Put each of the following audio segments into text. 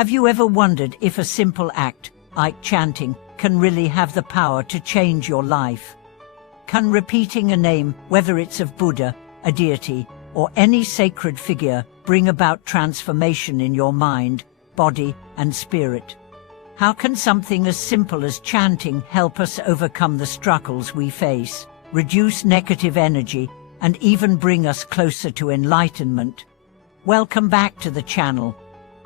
Have you ever wondered if a simple act, like chanting, can really have the power to change your life? Can repeating a name, whether it's of Buddha, a deity, or any sacred figure, bring about transformation in your mind, body, and spirit? How can something as simple as chanting help us overcome the struggles we face, reduce negative energy, and even bring us closer to enlightenment? Welcome back to the channel.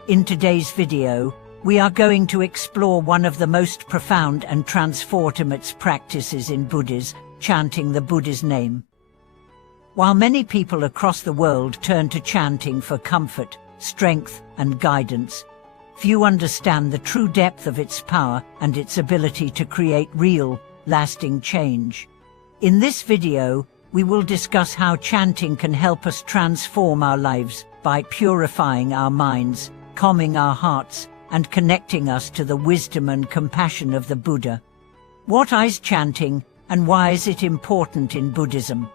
In today's video, we are going to explore one of the most profound and transformative practices in Buddhism, chanting the Buddha's name. While many people across the world turn to chanting for comfort, strength, and guidance, few understand the true depth of its power and its ability to create real, lasting change. In this video, we will discuss how chanting can help us transform our lives by purifying our minds, calming our hearts, and connecting us to the wisdom and compassion of the Buddha. What is chanting, and why is it important in Buddhism?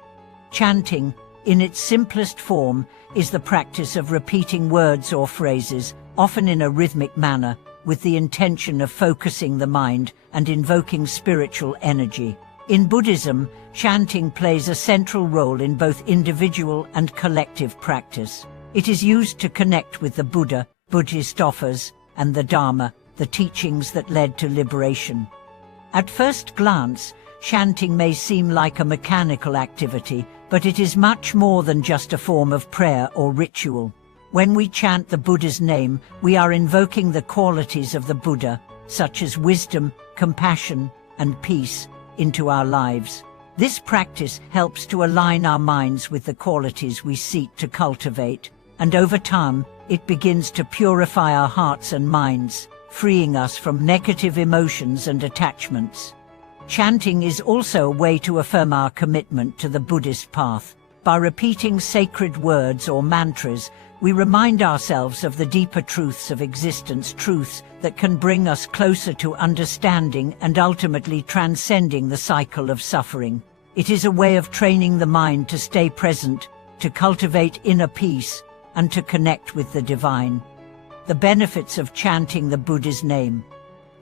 Chanting, in its simplest form, is the practice of repeating words or phrases, often in a rhythmic manner, with the intention of focusing the mind and invoking spiritual energy. In Buddhism, chanting plays a central role in both individual and collective practice. It is used to connect with the Buddha, Buddhist offers, and the Dharma, the teachings that led to liberation. At first glance, chanting may seem like a mechanical activity, but it is much more than just a form of prayer or ritual. When we chant the Buddha's name, we are invoking the qualities of the Buddha, such as wisdom, compassion, and peace, into our lives. This practice helps to align our minds with the qualities we seek to cultivate, and over time, it begins to purify our hearts and minds, freeing us from negative emotions and attachments. Chanting is also a way to affirm our commitment to the Buddhist path. By repeating sacred words or mantras, we remind ourselves of the deeper truths of existence, truths that can bring us closer to understanding and ultimately transcending the cycle of suffering. It is a way of training the mind to stay present, to cultivate inner peace, and to connect with the divine. The benefits of chanting the Buddha's name.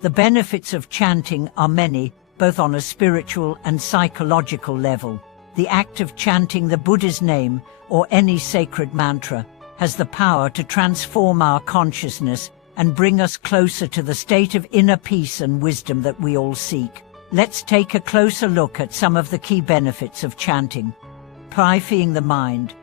The benefits of chanting are many, both on a spiritual and psychological level. The act of chanting the Buddha's name, or any sacred mantra, has the power to transform our consciousness and bring us closer to the state of inner peace and wisdom that we all seek. Let's take a closer look at some of the key benefits of chanting. Purifying the mind.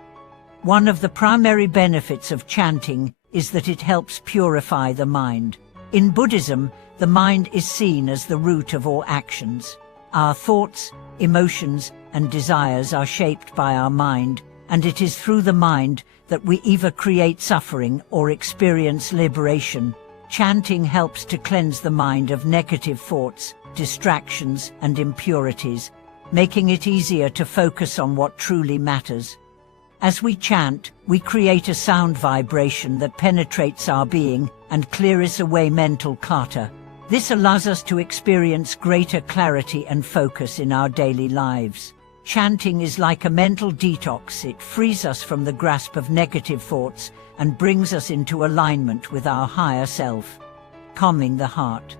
One of the primary benefits of chanting is that it helps purify the mind. In Buddhism, the mind is seen as the root of all actions. Our thoughts, emotions, and desires are shaped by our mind, and it is through the mind that we either create suffering or experience liberation. Chanting helps to cleanse the mind of negative thoughts, distractions, and impurities, making it easier to focus on what truly matters. As we chant, we create a sound vibration that penetrates our being and clears away mental clutter. This allows us to experience greater clarity and focus in our daily lives. Chanting is like a mental detox. It frees us from the grasp of negative thoughts and brings us into alignment with our higher self. Calming the heart.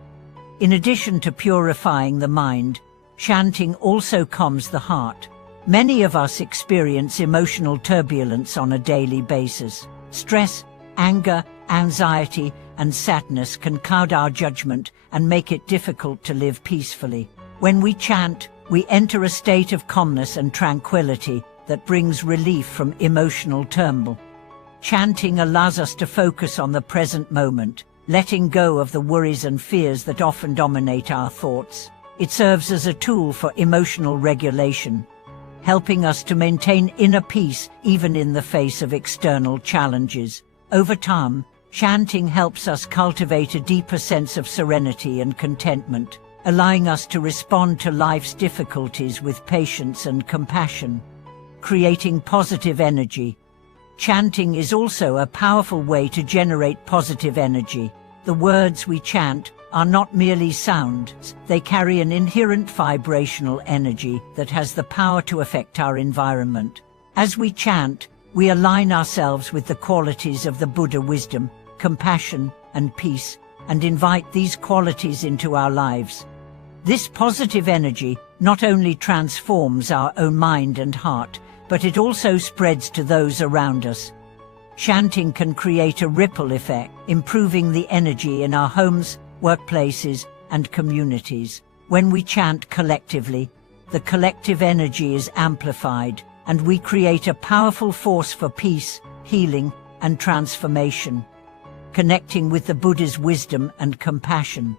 In addition to purifying the mind, chanting also calms the heart. Many of us experience emotional turbulence on a daily basis. Stress, anger, anxiety, and sadness can cloud our judgment and make it difficult to live peacefully. When we chant, we enter a state of calmness and tranquility that brings relief from emotional turmoil. Chanting allows us to focus on the present moment, letting go of the worries and fears that often dominate our thoughts. It serves as a tool for emotional regulation, helping us to maintain inner peace even in the face of external challenges. Over time, chanting helps us cultivate a deeper sense of serenity and contentment, allowing us to respond to life's difficulties with patience and compassion. Creating positive energy. Chanting is also a powerful way to generate positive energy. The words we chant are not merely sounds, they carry an inherent vibrational energy that has the power to affect our environment. As we chant, we align ourselves with the qualities of the Buddha: wisdom, compassion, and peace, and invite these qualities into our lives. This positive energy not only transforms our own mind and heart, but it also spreads to those around us. Chanting can create a ripple effect, improving the energy in our homes, workplaces, and communities. When we chant collectively, the collective energy is amplified, and we create a powerful force for peace, healing, and transformation. Connecting with the Buddha's wisdom and compassion.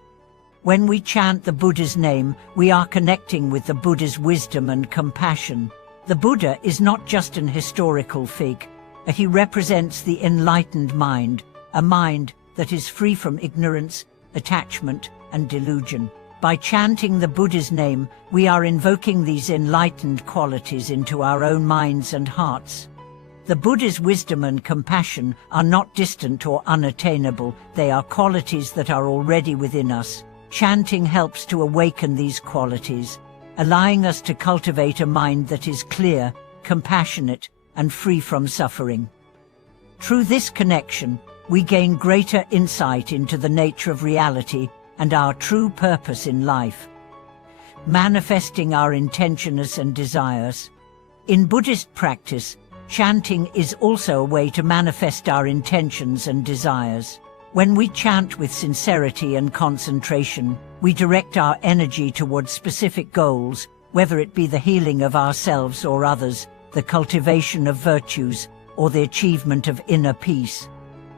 When we chant the Buddha's name, we are connecting with the Buddha's wisdom and compassion. The Buddha is not just an historical figure. He represents the enlightened mind, a mind that is free from ignorance, attachment, and delusion. By chanting the Buddha's name, we are invoking these enlightened qualities into our own minds and hearts. The Buddha's wisdom and compassion are not distant or unattainable, they are qualities that are already within us. Chanting helps to awaken these qualities, allowing us to cultivate a mind that is clear, compassionate, and free from suffering. Through this connection, we gain greater insight into the nature of reality and our true purpose in life. Manifesting our intentions and desires. In Buddhist practice, chanting is also a way to manifest our intentions and desires. When we chant with sincerity and concentration, we direct our energy towards specific goals, whether it be the healing of ourselves or others, the cultivation of virtues, or the achievement of inner peace.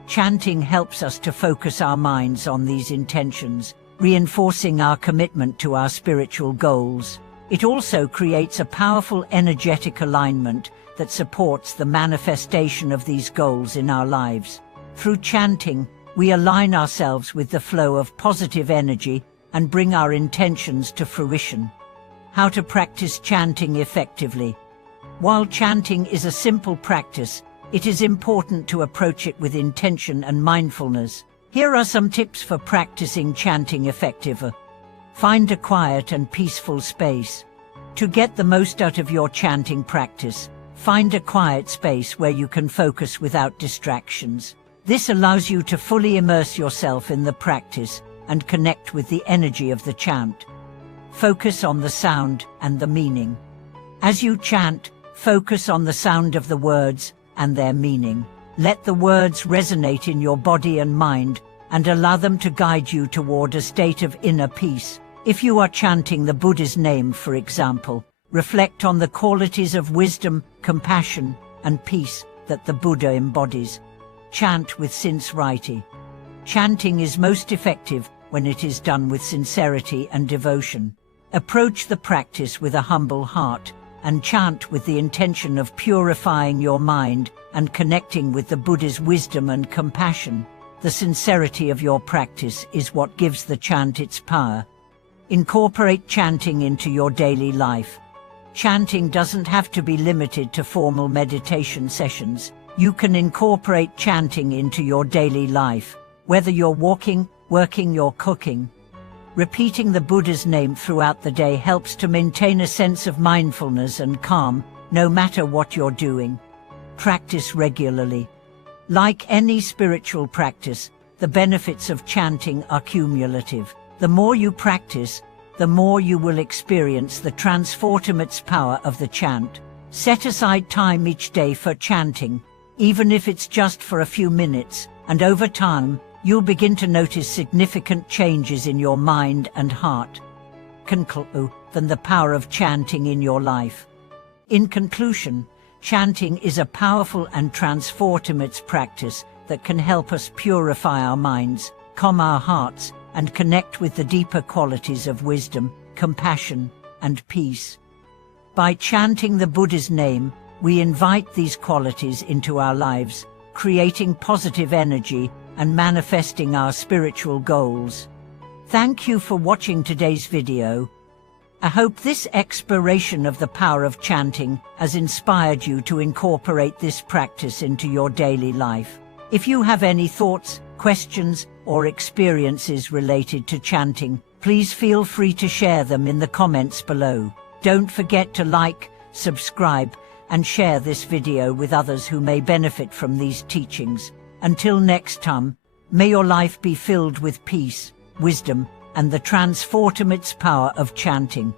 Chanting helps us to focus our minds on these intentions, reinforcing our commitment to our spiritual goals. It also creates a powerful energetic alignment that supports the manifestation of these goals in our lives. Through chanting, we align ourselves with the flow of positive energy and bring our intentions to fruition. How to practice chanting effectively. While chanting is a simple practice, it is important to approach it with intention and mindfulness. Here are some tips for practicing chanting effectively. Find a quiet and peaceful space. To get the most out of your chanting practice, find a quiet space where you can focus without distractions. This allows you to fully immerse yourself in the practice and connect with the energy of the chant. Focus on the sound and the meaning. As you chant, focus on the sound of the words and their meaning. Let the words resonate in your body and mind and allow them to guide you toward a state of inner peace. If you are chanting the Buddha's name, for example, reflect on the qualities of wisdom, compassion, and peace that the Buddha embodies. Chant with sincerity. Chanting is most effective when it is done with sincerity and devotion. Approach the practice with a humble heart and chant with the intention of purifying your mind and connecting with the Buddha's wisdom and compassion. The sincerity of your practice is what gives the chant its power. Incorporate chanting into your daily life. Chanting doesn't have to be limited to formal meditation sessions. You can incorporate chanting into your daily life, whether you're walking, working, or cooking. Repeating the Buddha's name throughout the day helps to maintain a sense of mindfulness and calm, no matter what you're doing. Practice regularly. Like any spiritual practice, the benefits of chanting are cumulative. The more you practice, the more you will experience the transformative power of the chant. Set aside time each day for chanting, even if it's just for a few minutes, and over time, you'll begin to notice significant changes in your mind and heart. Than the power of chanting in your life. In conclusion, chanting is a powerful and transformative practice that can help us purify our minds, calm our hearts, and connect with the deeper qualities of wisdom, compassion, and peace. By chanting the Buddha's name, we invite these qualities into our lives, creating positive energy and manifesting our spiritual goals. Thank you for watching today's video. I hope this exploration of the power of chanting has inspired you to incorporate this practice into your daily life. If you have any thoughts, questions, or experiences related to chanting, please feel free to share them in the comments below. Don't forget to like, subscribe, and share this video with others who may benefit from these teachings. Until next time, May your life be filled with peace, wisdom, and the transformative power of chanting.